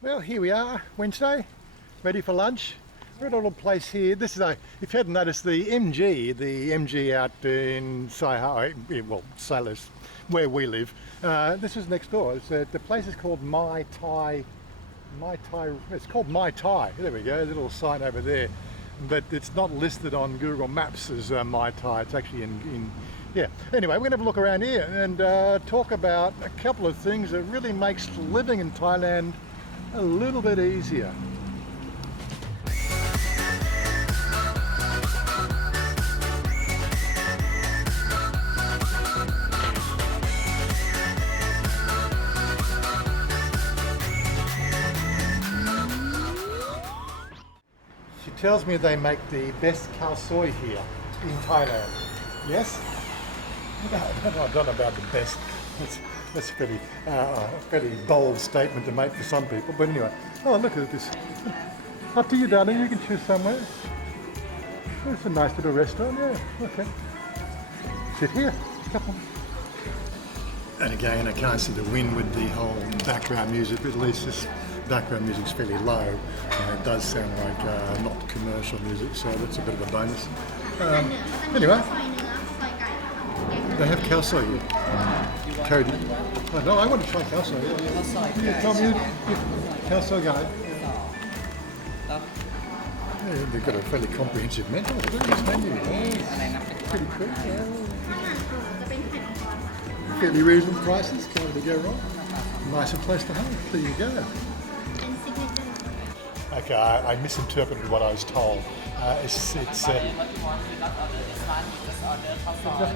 Well, here we are, Wednesday, ready for lunch. We're at a little place here. This is if you hadn't noticed, the MG out in well, Sailors, where we live. This is next door. The place is called Mai Tai. It's called Mai Tai. There we go, a little sign over there. But it's not listed on Google Maps as Mai Tai. It's actually yeah. Anyway, we're going to have a look around here and talk about a couple of things that really makes living in Thailand a little bit easier. She tells me they make the best Kaao Soi here in Thailand. Yes? I don't know about the best. That's a pretty bold statement to make for some people. But anyway, oh, look at this. Up to you, darling. You can choose somewhere. It's a nice little restaurant. Yeah, okay. Sit here. Come on. And again, I can't see the wind with the whole background music, but at least this background music's fairly low. It does sound like not commercial music, so that's a bit of a bonus. Anyway, they have Kaao Soi here. Cody. Oh, no, I want to try Kaao Soi. Yeah, tell me, Kaao Soi Gai. Yeah, they've got a fairly comprehensive menu. Pretty cool. Fairly reasonable prices, can't really go wrong. Nicer place to home. There you go. Okay, I misinterpreted what I was told. It's just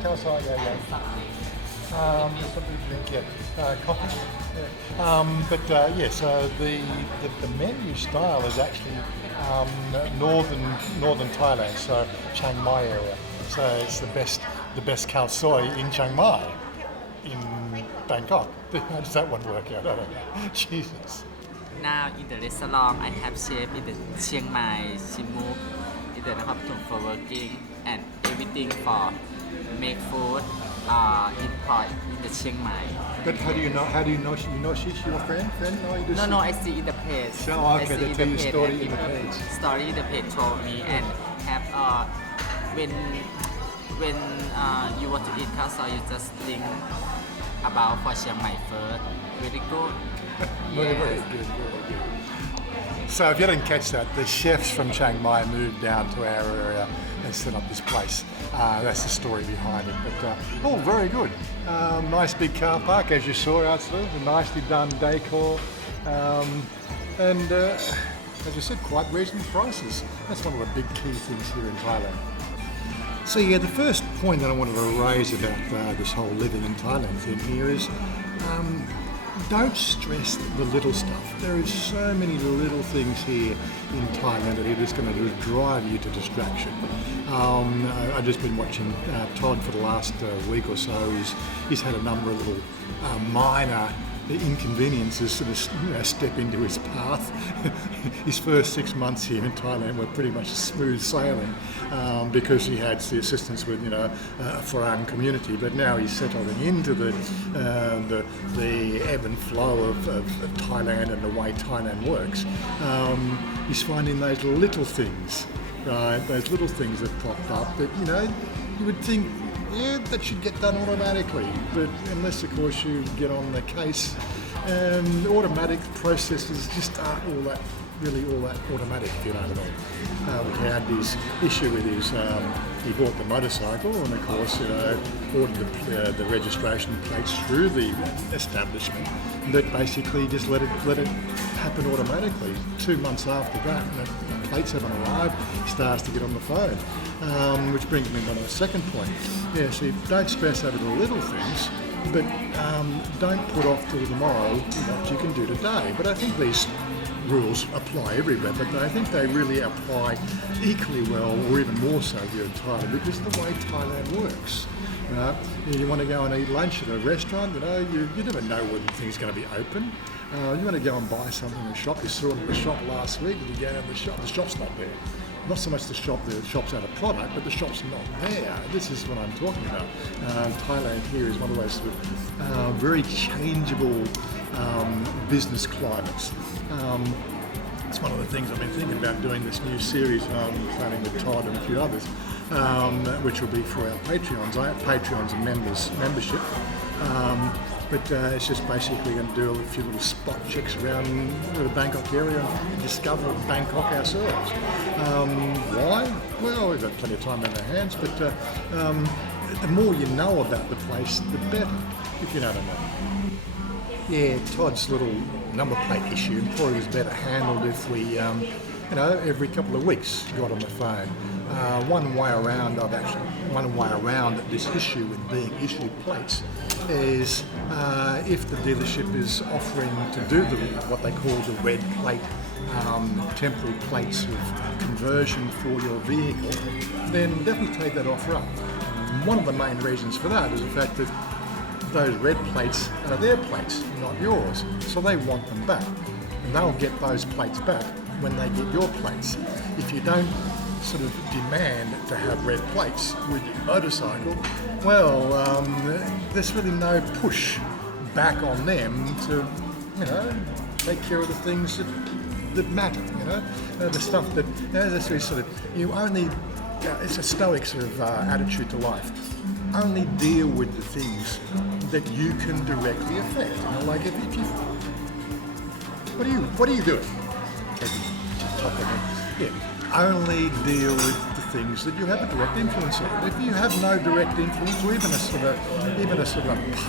Kaao Soi, yeah. There's something to drink, yeah. Coffee. Yeah. But yeah, so the menu style is actually northern Thailand, so Chiang Mai area. So it's the best Kaao Soi in Chiang Mai, in Bangkok. How does that one work out? I don't know. Jesus. Now in the restaurant, I have chef in the Chiang Mai, Simuk, in the hospital for working and everything for make food, import in the Chiang Mai. But how do you know she's your friend? No, you just No, I see in the page. So, okay, I see they tell you story in the page. Story in the page told me and have when you want to eat Kaao Soi, you just think about for Chiang Mai first. Very good. Very good. So if you didn't catch that, the chefs from Chiang Mai moved down to our area and set up this place. That's the story behind it. But very good. Nice big car park, as you saw outside. Nicely done decor, and as you said, quite reasonable prices. That's one of the big key things here in Thailand. So yeah, the first point that I wanted to raise about this whole living in Thailand thing here is don't stress the little stuff. There is so many little things here in Thailand that are just going to drive you to distraction. I've just been watching Todd for the last week or so. He's had a number of little minor inconveniences sort of step into his path. His first 6 months here in Thailand were pretty much smooth sailing because he had the assistance with a Farang community. But now he's settling into the ebb and flow of Thailand and the way Thailand works. He's finding those little things, those little things that pop up that you would think. Yeah, that should get done automatically, but unless, of course, you get on the case, automatic processes just aren't all that automatic, if you know what I mean. We had this issue with he bought the motorcycle and, of course, ordered the registration plates through the establishment, but basically just let it happen automatically. 2 months after that, the plates haven't arrived, he starts to get on the phone. Which brings me to my second point. Yeah, so don't stress over the little things, but don't put off till tomorrow what you can do today. But I think these rules apply everywhere, but I think they really apply equally well, or even more so here in Thailand, because of the way Thailand works. You want to go and eat lunch at a restaurant, you never know when the thing's going to be open. You want to go and buy something in a shop, you saw it in the shop last week, and you go down to the shop's not there. Not so much the shop's out of product, but the shop's not there. This is what I'm talking about. Thailand here is one of those very changeable business climates. It's one of the things I've been thinking about doing this new series planning with Todd and a few others, which will be for our Patreons. I have Patreons and membership. But it's just basically going to do a few little spot checks around the Bangkok area and discover Bangkok ourselves. Why? Well, we've got plenty of time on our hands, but the more you know about the place, the better, if you know what I mean. Yeah, Todd's little number plate issue probably was better handled if we, every couple of weeks got on the phone. One way around this issue with being issued plates is if the dealership is offering to do what they call the red plate, temporary plates of conversion for your vehicle, then definitely take that offer up. One of the main reasons for that is the fact that those red plates are their plates, not yours, so they want them back. And they'll get those plates back when they get your plates. If you don't sort of demand to have red plates with your motorcycle, well, there's really no push back on them to, take care of the things that matter, the stuff that, that's really sort of, you only, it's a stoic sort of attitude to life. Only deal with the things that you can directly affect. Like if you, what are you doing? Yeah. Only deal with the things that you have a direct influence on. If you have no direct influence, or even a sort of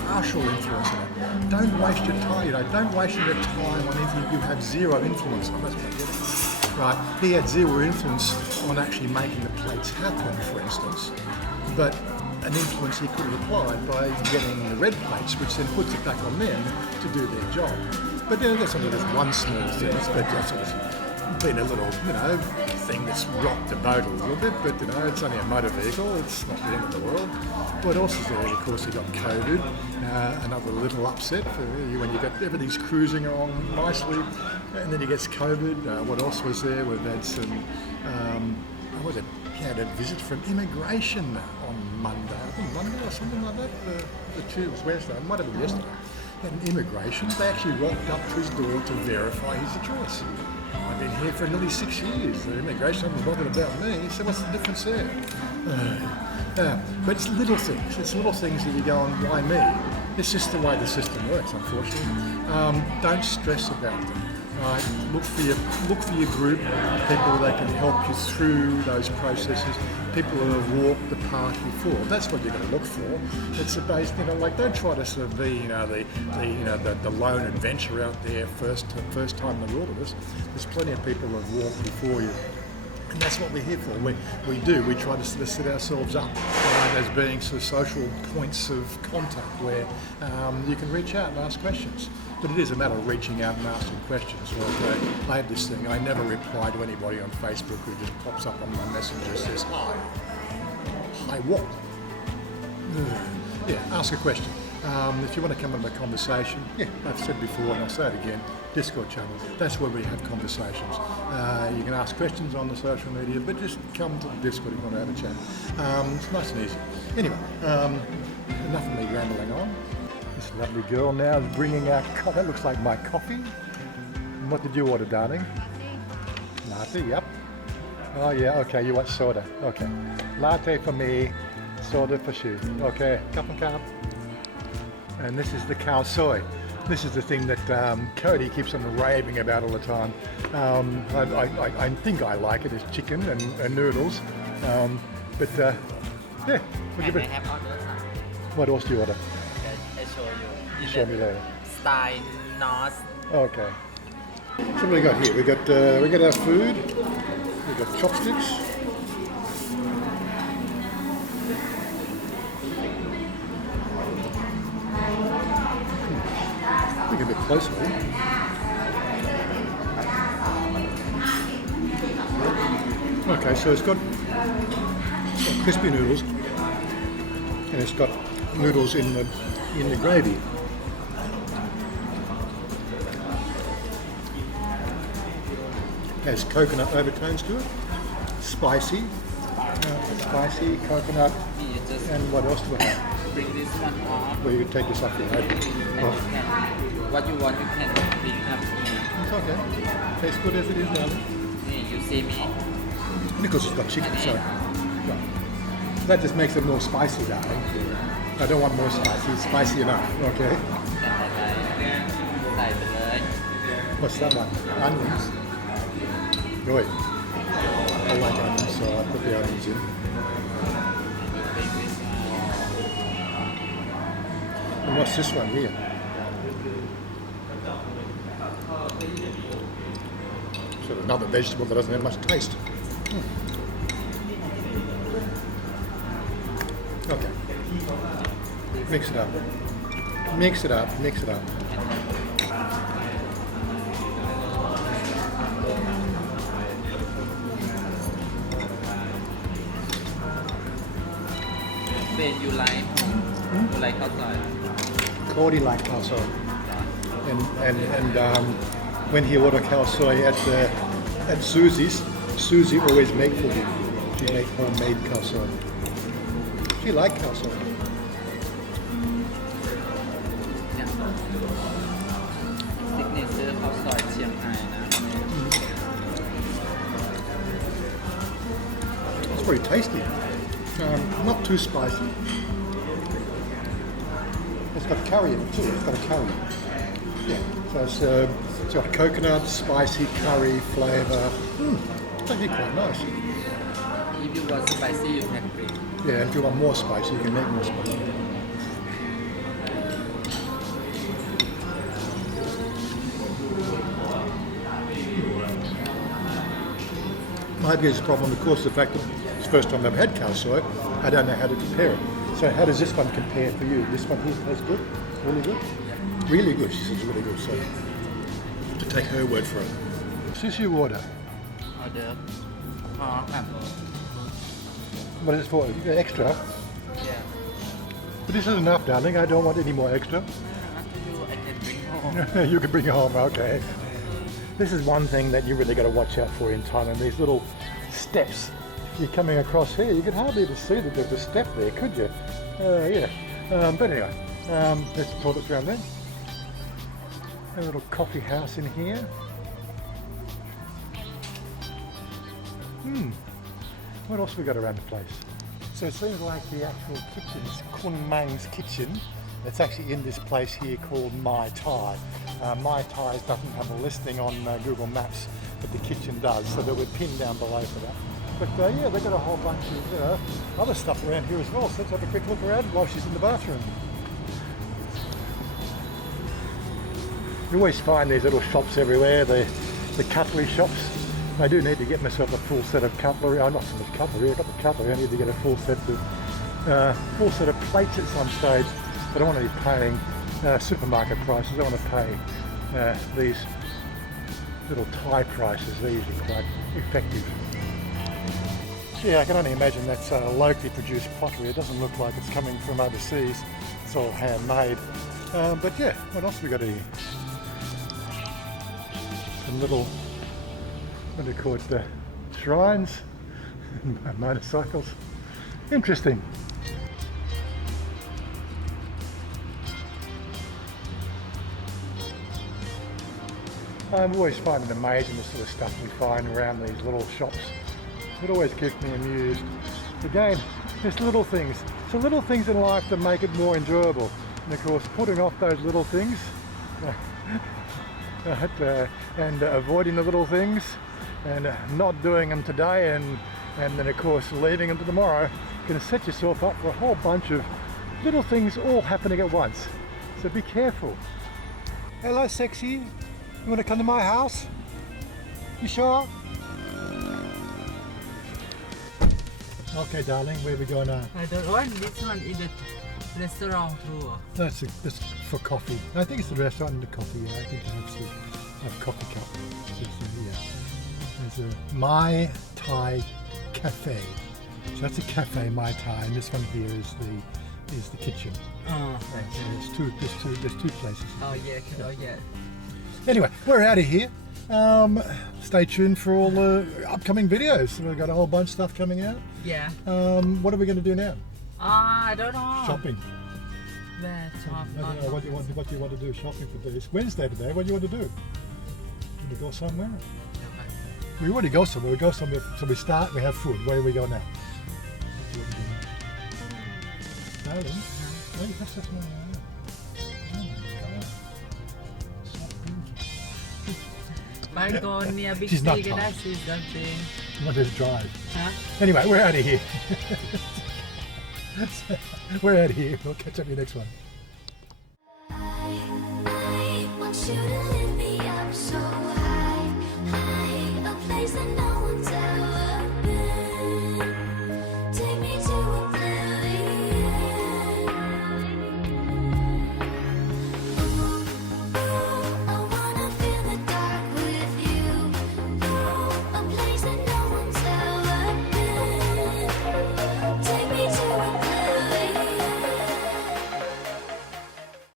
partial influence on it, don't waste your time. Don't waste your time on anything you have zero influence on. That's what I get. Right? He had zero influence on actually making the plates happen, for instance, but an influence he could have applied by getting the red plates, which then puts it back on them to do their job. But that's only just one small thing. But that's sort of been a little, thing that's rocked the boat a little bit. But it's only a motor vehicle. It's not the end of the world. What else is there? Of course, you got COVID. Another little upset for you when you got everything's cruising along nicely, and then he gets COVID. What else was there? We've had some. He had a visit from immigration on Monday. I think Monday or something like that. The Tuesday was Wednesday. It might have been yesterday. He had an immigration. They actually rocked up to his door to verify his address. I've been here for nearly 6 years. The immigration hasn't bothered about me. So what's the difference there? But it's little things. It's little things that you go on, why me? It's just the way the system works, unfortunately. Don't stress about them. Right? Look for your group, people that can help you through those processes, people who have walked the path before. That's what you're going to look for. It's about, don't try to sort of be, the lone adventurer out there first time in the wilderness. There's plenty of people who have walked before you. And that's what we're here for. We try to sort of set ourselves up as being sort of social points of contact where you can reach out and ask questions. But it is a matter of reaching out and asking questions. Like, I had this thing, I never reply to anybody on Facebook who just pops up on my messenger and says, hi. Hi what? Yeah, ask a question. If you want to come into a conversation, I've said before and I'll say it again, Discord channel, that's where we have conversations. You can ask questions on the social media, but just come to the Discord if you want to have a chat. It's nice and easy. Anyway, enough of me rambling on. This lovely girl now is bringing out, that looks like my coffee. And what did you order, darling? Latte, yep. Oh yeah, okay, you want soda. Okay. Latte for me, soda for you. Okay, cup and cup. And this is the Kaao Soi. This is the thing that Cody keeps on raving about all the time. I think I like it. It's chicken and noodles. Yeah, we'll give it. What else do you order? I show you. Show me later. Style North. Okay. So what do we got here? We got our food. We got chopsticks. Look a bit closer. Okay, so it's got crispy noodles, and it's got noodles in the gravy. Has coconut overtones to it. Spicy coconut. And what else do we have? Bring this one off. Well, you can take this off your head. And what you want, you can bring up here. okay. Tastes good as it is, darling. You see me? Because it's got chicken, so yeah. That just makes it more spicy, darling. I don't want more spicy. It's spicy enough, okay? What's that one? Onions. Good. I like onions, so I put the onions in. And what's this one here? So another vegetable that doesn't have much taste. Okay. Mix it up. Mix it up. Mix it up. Ben, you like you like Kaao Soi? Cody like Kaao Soi. And when he ordered Kaao Soi at Susie's, Susie always made for him. She made homemade Kaao Soi. She liked Kaao Soi. Signature Kaao Soi Chiang Mai นะ It's very tasty. Not too spicy. It's got curry in it too. It's got a curry. Yeah. So it's got coconut, spicy curry flavour. It's actually quite nice. If you want spicy you can bring Yeah, and if you want more spicy, you can make more spicy. My biggest problem, of course, is the fact that it's the first time I've had Kaao Soi. I don't know how to compare it. So how does this one compare for you? This one here tastes good? Really good? Really good. She says really good. So to take her word for it. Is this your order? order พอครับ What is it for? Extra? Yeah But this is enough, darling. I don't want any more extra. after you I can bring home You can bring it home, okay. This is one thing that you really got to watch out for in Thailand. These little steps. You're coming across here, you could hardly even see that there's a step there, could you? Yeah. But anyway, there's the toilets around there. A little coffee house in here. What else we got around the place? So it seems like the actual kitchen's Khun Mang's kitchen. It's actually in this place here called Mai Tai. Mai Tai doesn't have a listing on Google Maps, but the kitchen does, so they were pinned down below for that. But yeah, they've got a whole bunch of other stuff around here as well, so let's have a quick look around while she's in the bathroom. You always find these little shops everywhere, the cutlery shops. I do need to get myself a full set of cutlery. Oh, not so much cutlery, I've got the cutlery, I need to get a full set of plates at some stage. But I don't want to be paying supermarket prices, I want to pay these little Thai prices. They're usually quite effective. Yeah, I can only imagine that's locally produced pottery. It doesn't look like it's coming from overseas. It's all handmade. But yeah, what else we got here? Some little, what do you call it, shrines, motorcycles. Interesting. I'm always finding it amazing the sort of stuff we find around these little shops. It always keeps me amused. Again, it's little things. So little things in life that make it more enjoyable. And of course, putting off those little things and avoiding the little things and not doing them today and then of course leaving them to tomorrow can set yourself up for a whole bunch of little things all happening at once. So be careful. Hello, sexy. You want to come to my house? You sure? Okay, darling, where are we going now? I don't want this one in the restaurant too That's for coffee. I think it's the restaurant and the coffee. Yeah, I think they have coffee cup. Yeah. There's a Mai Thai Cafe. So that's a cafe, Mai Thai, and this one here is the kitchen. oh There's two places. yeah Anyway, we're out of here. Stay tuned for all the upcoming videos. We've got a whole bunch of stuff coming out. yeah What are we going to do now? I don't know Shopping. where shop I don't know. What do you want to do shopping for this? Wednesday today. What do you want to do? Want to go somewhere? We already go somewhere. We go somewhere. So we start. We have food. Where do we go now? What do you want to do now? Thailand? Oh, you have such money. Oh my God. So beautiful. Might go near Big She's not Sea, can I tired. see something? You want to drive? Huh? Anyway, we're out of here. We're out of here. We'll catch up in the next one. I want you to live.